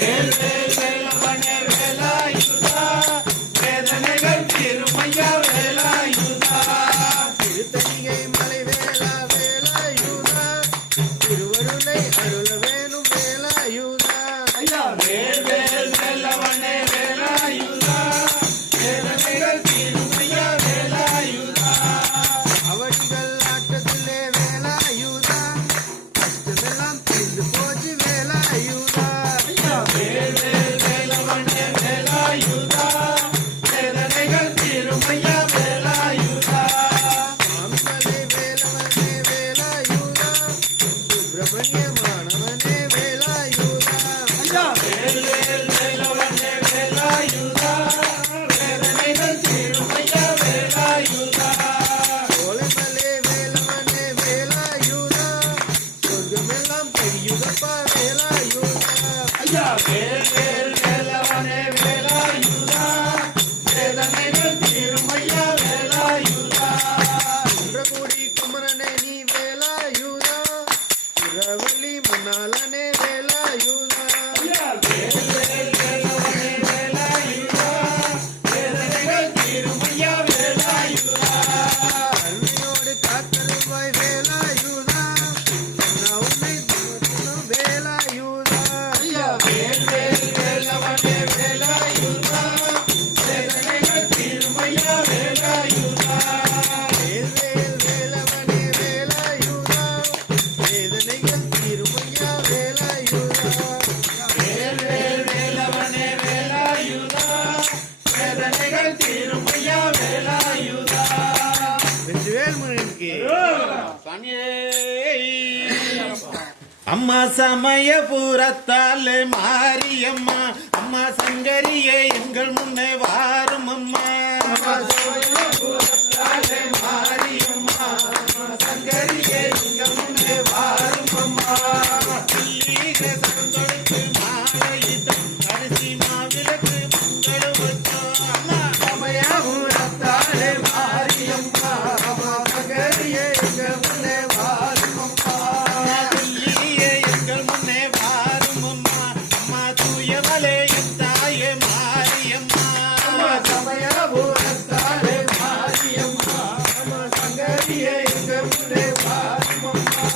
வேல் வேல் வேலவனே வேலாயுதா வேதனைகள் தீருமையா வேலாயுதா திருத்தணிகை மலை வேலா வேலாயுதா திருவருளை அருள வேணும் வேலாயுதா ஐயா வேல் வேல் வேலவனே வேலாயுதா வேதனைகள் தீருமையா வேலாயுதா அவடிகள் ஆட்டத்திலே வேலாயுதா கஷ்டமெல்லாம் தீர்ந்து போச்சு வேலாயுதா ஐயா வேல் வேல் வேலவனே வேலாயுதா வேதனைகள் தீருமையா வேலாயுதா சுவாமிமலை வேலவனே வேலாயுதா சுப்பிரமணியமானவனே வேலாயுதா ஐயா வேல் வேல் வேலவனே வேலாயுதா வேதனைகள் தீருமையா வேலாயுதா சோலைமலை வேலவனே வேலாயுதா சொர்க்கமெல்லாம் தெரியுதப்பா வேலாயுதா ஐயா வேல் வேல் வேலவனே வேலாயுதா வேதனைகள் தீருமையா வேலாயுதா குன்றக்குடி குமரனே நீ வேலாயுதா இரவள்ளி முன்னாலனே வேலாயுதா ஐயா வேல் வேல் வேலவனே வேலாயுதா வேதனைகள் தீருமையா வேலாயுதா கல்வியோடு காத்தருவாய் வேலாயுதா நான் உன்னை துவக்கணும் வேலாயுதா ஐயா வேல் வேல் வேலவனே வேலாயுதா வேதனைகள் தீருமையா வேலாயுதா வேல் வேல் வேலவனே வேலாயுதா வேதனைகள் தீருமையா வேலாயுதா வேல் வேல் வேலவனே வேலாயுதா வேதனைகள் தீருமையா வேலாயுதா வெற்றிவேல் முருகனுக்கு அம்மா சமயபுரத்தால் மாரியம்மா அம்மா சங்கரியே எங்கள் முன்னே வாரும் அம்மா சமயபுரத்தாலே மாரியம்மா சங்கரியே இங்க முன்னே வாரும் அம்மா இல்லீக சங்கொடுத்து மாலையிட்டோம் அரிசி மாவிளக்கு பொங்கல் வச்சோம் அம்மா சமயபுரத்தாலே மாரியம்மா சங்கரியே இங்க முன்னே வாரும் அம்மா இல்லியே எங்கள் முன்னே வாரும் அம்மா அம்மா தூயவளே என் தாயே மாரியம்மா சமயபுரத்தாலே மாரியம்மா சங்கரியே இங்க முன்னே வாரும் அம்மா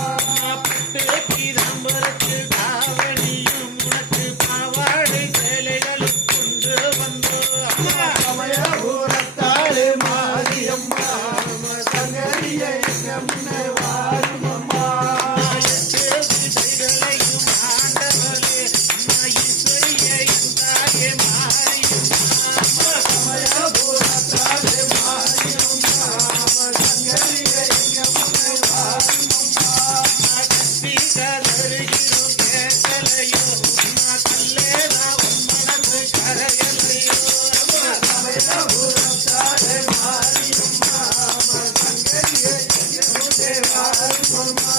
பட்டு பீதாம்பரத்து தாவணியும் உனக்கு பாவாடை சேலைகளும் கொண்டு வந்தோம் அம்மா சமயபுரத்தாலே மாரியம்மா சங்கரியே இங்க முன்னே வாரும் அம்மா விதைகளையும் ஆண்டவளே அம்மா ஈஸ்வரியே என் தாயே மாரியம்மா சமயபுரத்தாலே மாரியம்மா சங்கரியே இங்க முன்னே வாரும் அம்மா கட்டி கதறுகிறோம் கேட்கலையோ அம்மா கல்லேதா உன் மனசு கரையலையோ அம்மா சமயபுரத்தாலே மாரியம்மா சங்கரியே இங்க முன்னே வாரும் அம்மா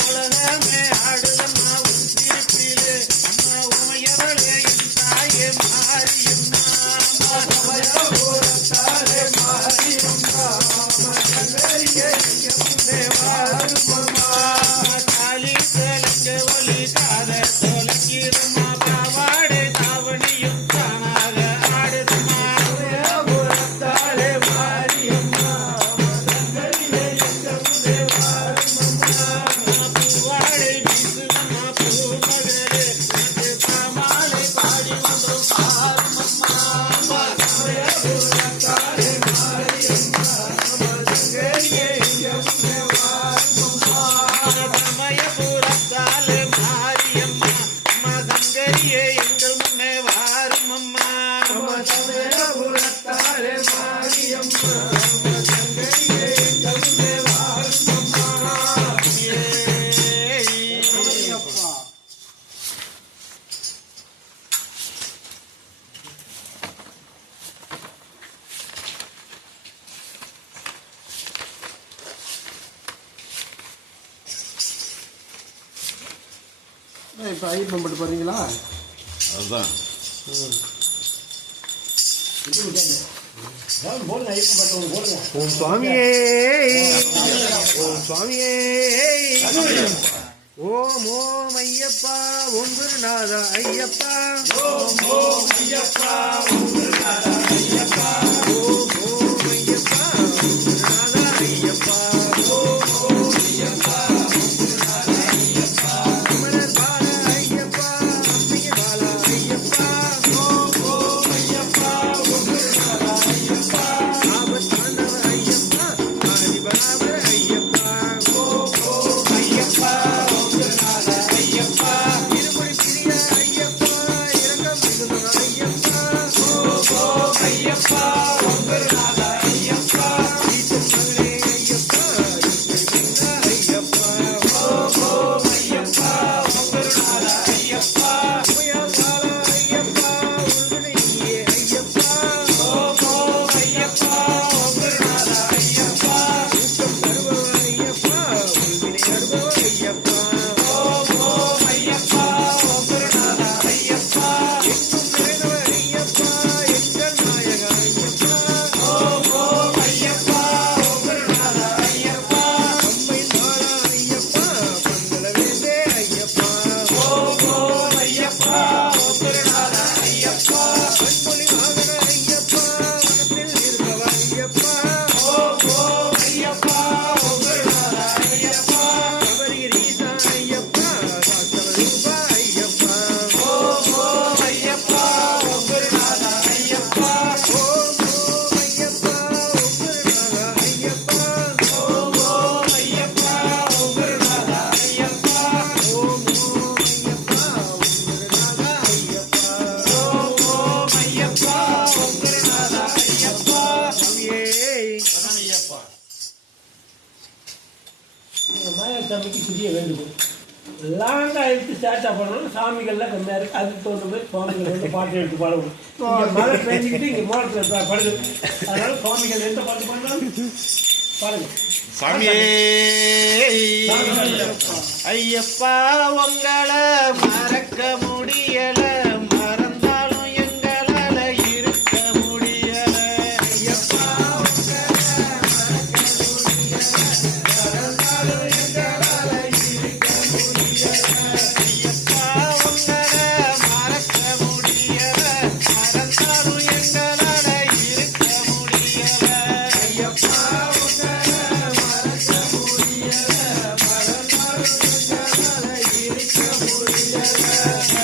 உலகமே ஆடுதம்மா உன் சிரிப்பிலே அம்மா உமையவளே என் தாயே மாரியம்மா சமயபுரத்தாலே மாரியம்மா சங்கரியே இங்க முன்னே வாரும் அம்மா காளி கலங்க ஒலி காத தொலைக்கிறம்மா பாவாடை தாவணியும் தானாக ஆடுதம்மா சமயபுரத்தாலே மாரியம்மா சங்கரியே இங்க முன்னே வாரும் அம்மா பூவாடை வீசுதம்மா பூமகளே எனக்கு பாமாலை பாடி வந்தோம் பாரும் அம்மா சமயபுரத்தாலே மாரியம்மா சங்கரியே இங்க முன்னே வாரும் அம்மா சமயபுரத்தாலே மாரியம்மா அம்மா சங்கரியே எங்கள் முன்னே வாரும் அம்மா சமயபுரத்தாலே மாரியம்மா சங்கரியே இங்க முன்னே வாரும் அம்மா இப்போ ஐயப்பன் பட்டு போறீங்களா அதுதான் ஓம் சுவாமியே ஓம் சுவாமியே ஓம் ஓம் ஐயப்பா ஓம் குருநாதா ஐயப்பா ஓம் ஓம் ஐயப்பா ஓம் குருநாதா ஐயப்பா ஓம் ஓம் ஐயப்பா ஓம் குருநாதா ஐயப்பா ஓம் ஓம் ஐயப்பா ஓம் குருநாதா ஐயப்பா அமரர் பால ஐயப்பா அம்பிகை பால ஐயப்பா ஓம் ஓம் ஐயப்பா ஓம் குருநாதா ஐயப்பா ஆபத்தாண்டவ ஐயப்பா ஆதிபராபர ஐயப்பா ஓம் ஓம் ஐயப்பா ஓம் குருநாதா ஐயப்பா இருமுறை பிரிய ஐயப்பா இரக்கம் மிகுந்த ஐயப்பா ஓம் ஓம் ஐயப்பா ஓம் குருநாதா ஐயப்பா ஈட்டும் மகளே ஐயப்பா ஈஸ்வரி ஐயப்பா ஓம் ஓம் ஐயப்பா ஓம் குருநாதா ஐயப்பா உமையா பால ஐயப்பா உருவினையே ஐயப்பா ஓம் ஓம் ஐயப்பா ஓம் குருநாதா ஐயப்பா ஊக்கம் தருபவ ஐயப்பா உருவினை அருபவ ஐயப்பா ஓம் ஓம் ஐயப்பா ஓம் குருநாதா ஐயப்பா எங்கும் நிறைந்தவ ஐயப்பா எங்கள் நாயக ஐயப்பா ஓம் ஓம் ஐயப்பா ஓம் குருநாதா ஐயப்பா அம்மை மாலா ஐயப்பா மங்கள வேந்தே ஐயப்பா ஓம் ஓம் ஐயப்பா ஓம் குருநாதா ஐயப்பா அன்பொலி வாகன ஐயப்பா வனத்தில் இருப்பவ ஐயப்பா ஓம் ஓம் ஐயப்பா ஓம் குருநாதா ஐயப்பா சபரிகிரீசா ஐயப்பா சாஸ்திர ரூபா ஐயப்பா ஓம் ஓம் ஐயப்பா ஓம் குருநாதா ஐயப்பா ஓம் ஓம் ஐயப்பா ஓம் குருநாதா ஐயப்பா ஓம் ஓம் ஐயப்பா ஓம் குருநாதா ஐயப்பா ஓம் ஓம் ஐயப்பா ஓம் குருநாதா ஐயப்பா ஓம் ஓம் ஐயப்பா ஓம் குருநாதா ஐயப்பா சுவாமியே ஐயப்பா மாயாசாமிக்கு புதிய வேண்டுகோள் லாங்கா எடுத்து ஸ்டார்ட்டாக பண்ணணும் சாமிகள்லாம் கம்மியாக இருக்குது அதுக்கு தகுந்த மாதிரி சுவாமிகள் வந்து பாட்டு எடுத்து பாடணும் இங்கே மழை பெஞ்சிக்கிட்டு இங்கே மோளத்தில் படுது அதனால சுவாமிகள் எந்த பாட்டு பண்ணாலும் பாருங்க சாமியே ஐயப்பா உங்களை மறக்க முடியல மறந்தாலும் எங்களால இருக்க முடியல ஐயப்பா ஐயப்பா உங்களை மறக்க முடியல மறந்தாலும் எங்களால இருக்க முடியல ஐயப்பா ஐயப்பா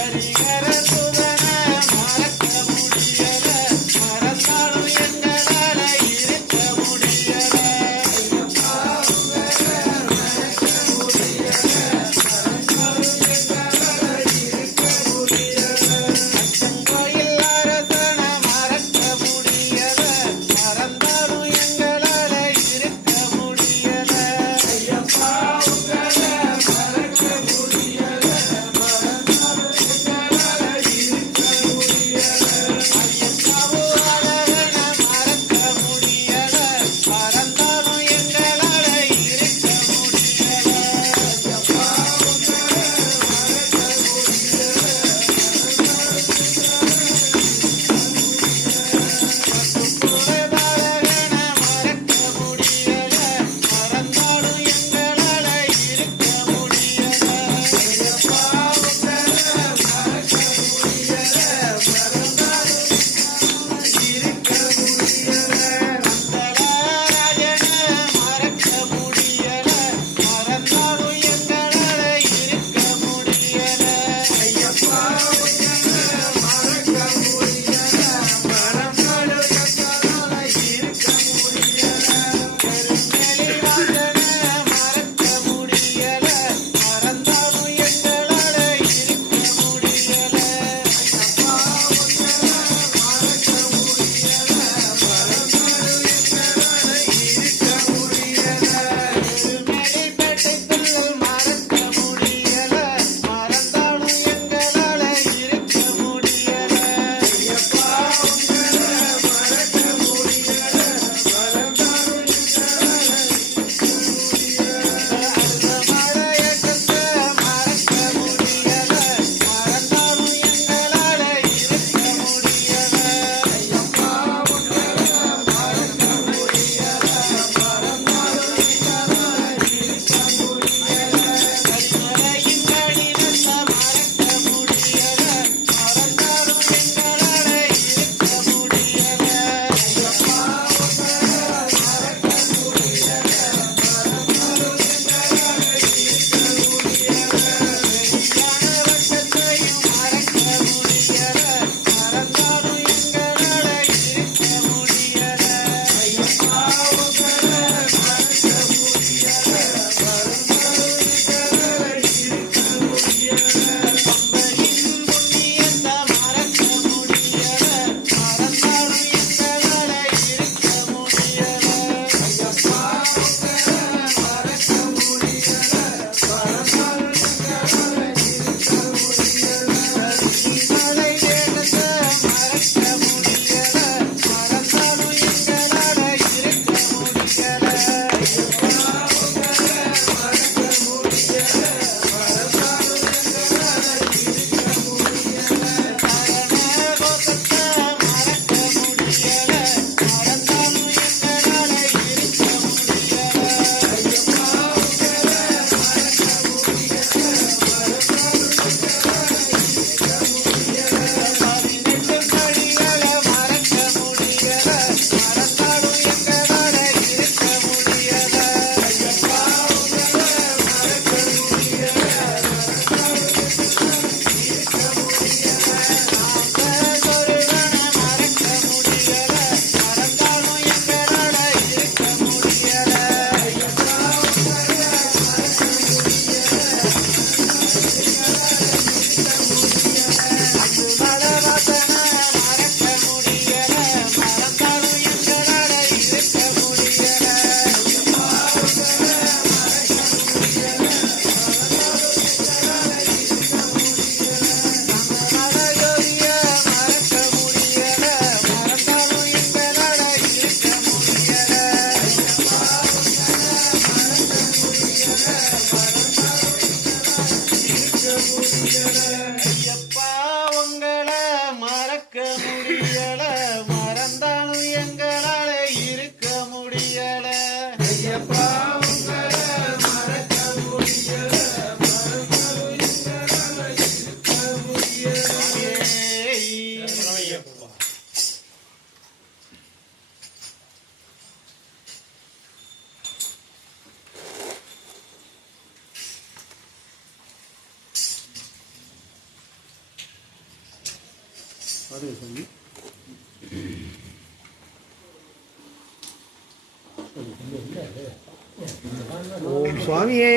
ஓம் சுவாமியே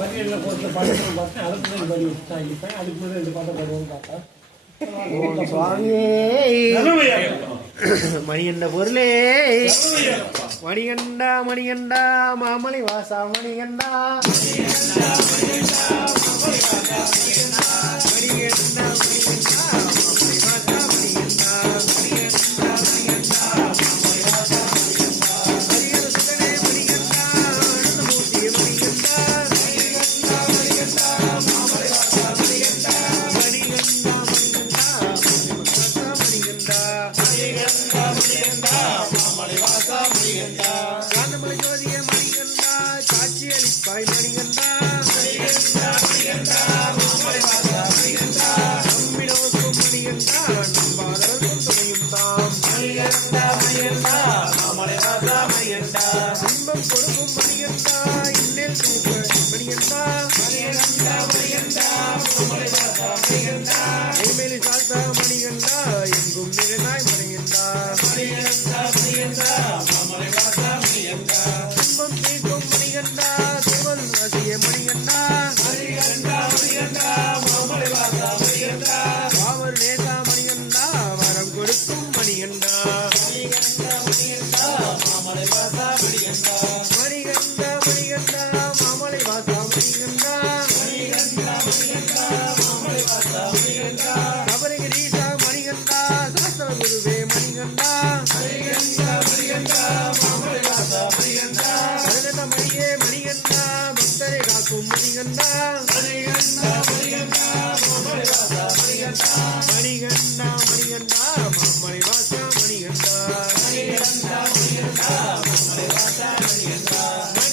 வரியெல்லாம் போட்டு பாட்டு பார்த்தேன். அதுக்கு முன்னாடி வரி வச்சு தான் இருப்பேன். அதுக்கு முன்னாடி 2 பாட்டை பாடுவோம்னு பார்த்தேன். ஓம் சுவாமியே மணிகண்ட பொருளே மணிகண்டா மணிகண்டா மாமலை வாசா மணிகண்டா மணிகண்டா மணிகண்டா மாமலை வாசா மணிகண்டா மணிகண்டா மணிகண்டா மாமலை வாசா மணிகண்டா மணிகண்டா மணிகண்டா மாமலை வாசா மணிகண்டா ஹரிஹர சுதனே மணிகண்டா ஆனந்தமூர்த்தியே மணிகண்டா மணிகண்டா மணிகண்டா மாமலை வாசா மணிகண்டா மணிகண்டா மணிகண்டா காந்தமலை ஜோதிய மணிகண்டா காட்சி அளிப்பாய் மணிகண்டா நம்மிடோக்கும் மணிகண்டா நம்பாதவர்க்கும் துணையும் தாம் இன்பம் கொடுக்கும் மணிகண்டா இன்னேல் மணிகண்டா எய்மேலி சாத்தா மணிகண்டா எங்கும் நிழலாய் மணிகண்டா இன்பம் தீர்க்கும் மணிகண்டா சுவல் ரசிய மணிகண்டா பாவர் நேசா மணிகண்டா வரம் கொடுக்கும் மணிகண்டா மணிகண்டா மணிகண்டா மாமலை வாசா மணிகண்டா கபரிகிரீசா மணிகண்டா சாஸ்திர குருவே மணிகண்டா மணியே மணிகண்டா பக்தரை காக்கும் மணிகண்டா மணிகண்டா மணிகண்டா மாமலை வாசா மணிகண்டா மணிகண்டா மணிகண்டா மாமலை வாசா மணிகண்டா மணிகண்டா மணிகண்டா மாமலை வாசா மணிகண்டா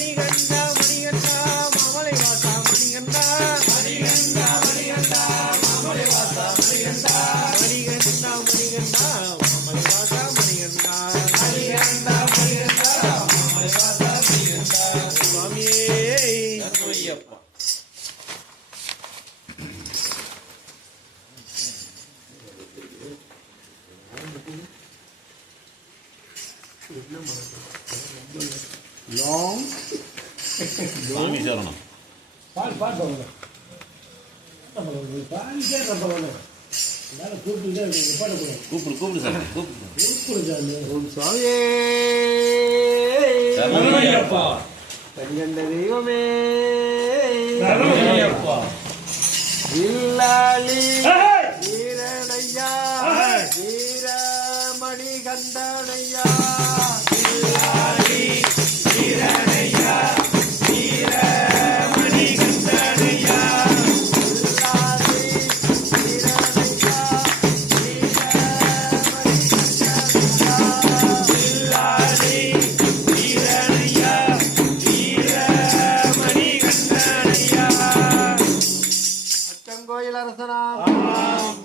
மணிகண்டா மணிகண்டா மாமலை வாசா மணிகண்டா மணிகண்டா மணிகண்டா மாமலை வாசா மணிகண்டா மணிகண்டா மணிகண்டா மாமலை வாசா மணிகண்டா மணிகண்டா மணிகண்டா மாமலை வாசா மணிகண்டா சுவாமியே லாங் சாமி சரணம். பாட்டு பாடுவாங்க. பாடி கேட்கறவங்க எல்லாரும் கூப்பிட்டுட்டே இருக்கு. பாடக்கூடாது. கூப்பிடு சாமி கூப்பிடு. கூப்பிடுறாங்க. ஓம் சுவாமியே சரணமையப்பா. கண்கண்ட தெய்வமே சரணமையப்பா. இல்லாளி ஏய்! வீரனையா ஏய்! வீரமணி கண்டனையா கோயில் அரசனாம்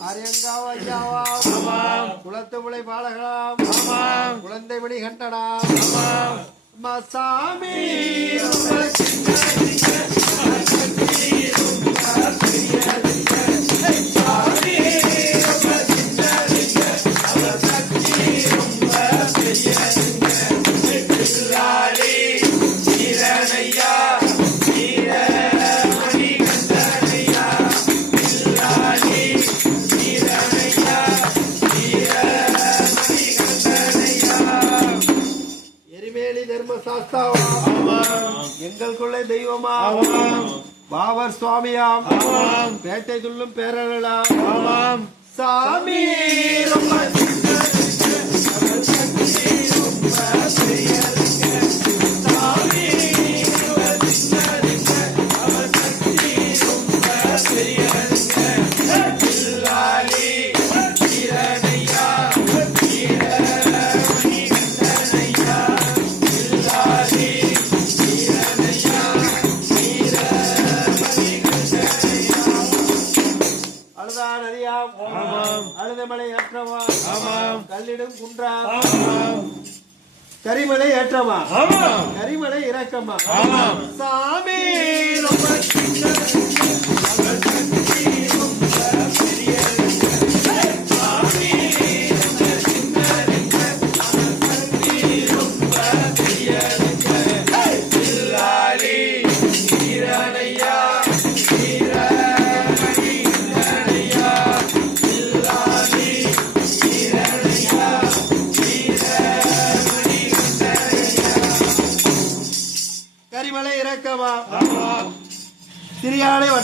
அரியங்காவ் ஐயாவாம் குளத்து முளை பாலகனாம் குழந்தை மணி கண்டனாம் சாமி எரிமேலி தர்மசாஸ்தாவாம் எங்கள் கொள்ளை தெய்வமாம் பாவர் சுவாமியாம் பேட்டை துள்ளும் பேரர்களாம் சாமி அழுதான் அறியாம் அழுதமலை ஏற்றமா கல்லிடும் குன்றா கரிமலை ஏற்றமா கரிமலை இறக்கமா சாமி ரொம்ப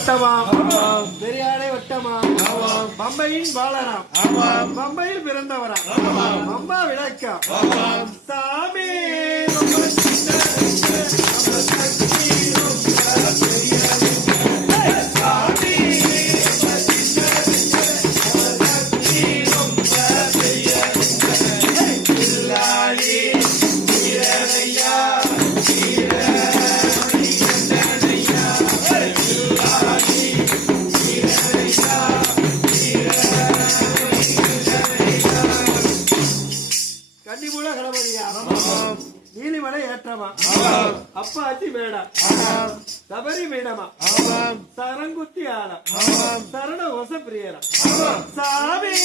வட்டமா பெரியாடை வட்டமா பம்பையின் பாலராம் பம்பையில் பிறந்தவரா அம்மா விளக்கா சாமி ரொம்ப கன்னிமூல கணபதியா நீலிமலை ஏற்றமா அப்பாச்சி மேடா சபரி மேடமா சரங்குத்தி ஆடா சரண ஒச பிரியரா சாமி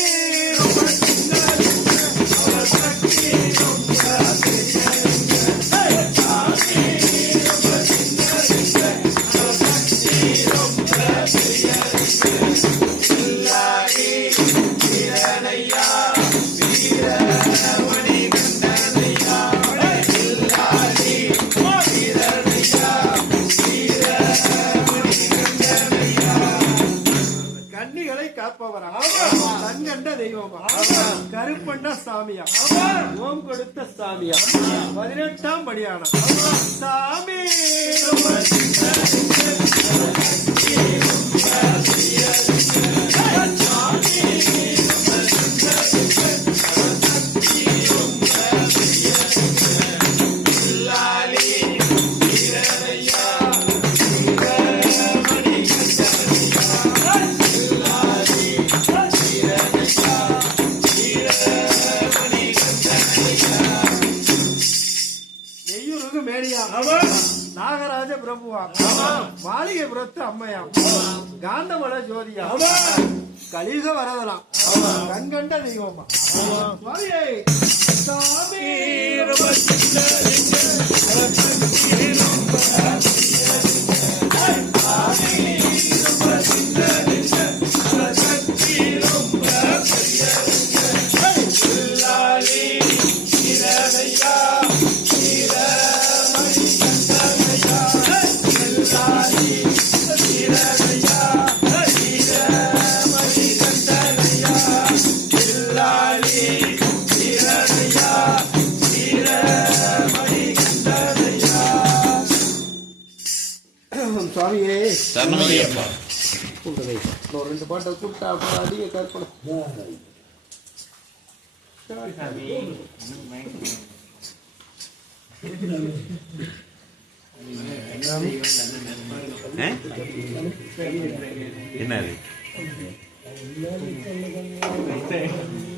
கன்னிகளை காப்பவரா தங்கண்ட தெய்வமா கருப்பண்ட சாமியா ஓம் கொடுத்த சாமியா 18ஆம் படியானா சாமி நெய்யூருக்கு மேடியா நாகராஜ பிரபுவா மாளிகைபுரத்து அம்மையா காந்தமல ஜோதியா கலிக வரதலாம் கண்கண்ட தெய்வமா சுவாமியே சாமி சுவாமியே சரணமையப்பா. ஒரு 2 பாட்டை கூப்பிட்டா அப்புறம் அதிக கற்பனை என்னது